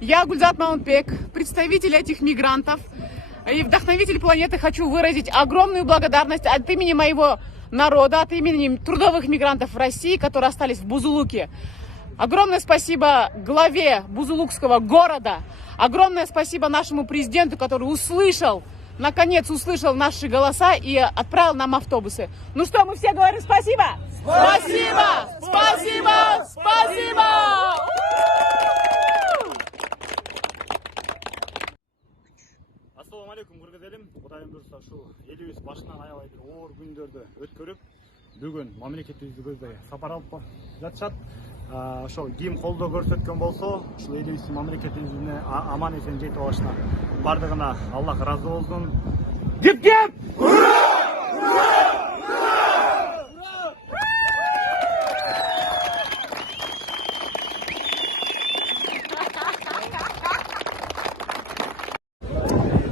Я Гульзат Маунтбек, представитель этих мигрантов и вдохновитель планеты. Хочу выразить огромную благодарность от имени моего народа, от имени трудовых мигрантов в России, которые остались в Бузулуке. Огромное спасибо главе Бузулукского города. Огромное спасибо нашему президенту, который наконец услышал наши голоса и отправил нам автобусы. Ну что, мы все говорим спасибо? Спасибо! Спасибо! Спасибо! Ассаламу алейкум, кыргыз элим. Кудайым буйрса ушу элибиз башынан аябай бир оор күндөрдү өткөрүп, бүгүн мамлекетибизди көздөй сапар алып жатышат. Ошо ким колдоо көрсөткөн болсо, ушул элибиздин мамлекетибизине аман эсен жетип алышына бардыгына Аллах ыраазы болсун. Кеп!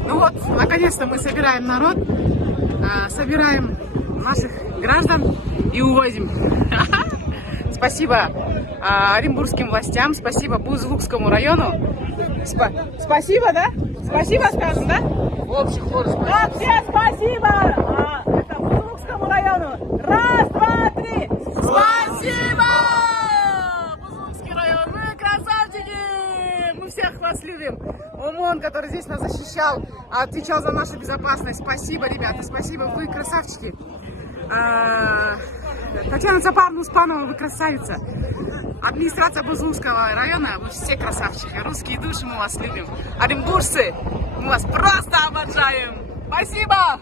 Ну вот, наконец-то мы собираем народ, собираем наших граждан и увозим. Спасибо оренбургским властям, спасибо Бузулукскому району. Спасибо, да? Спасибо скажем, да? Общий хор. Да, все спасибо это Бузулукскому району. Раз, два, три. Спасибо! Бузулукский район, мы красавчики! Мы всех вас любим. ОМОН, который здесь нас защищал, отвечал за нашу безопасность. Спасибо, ребята, спасибо, вы красавчики. Татьяна Цапарна Успанова, вы красавица. Администрация Бузулукского района, вы все красавчики. Русские души, мы вас любим. Оренбуржцы, мы вас просто обожаем. Спасибо!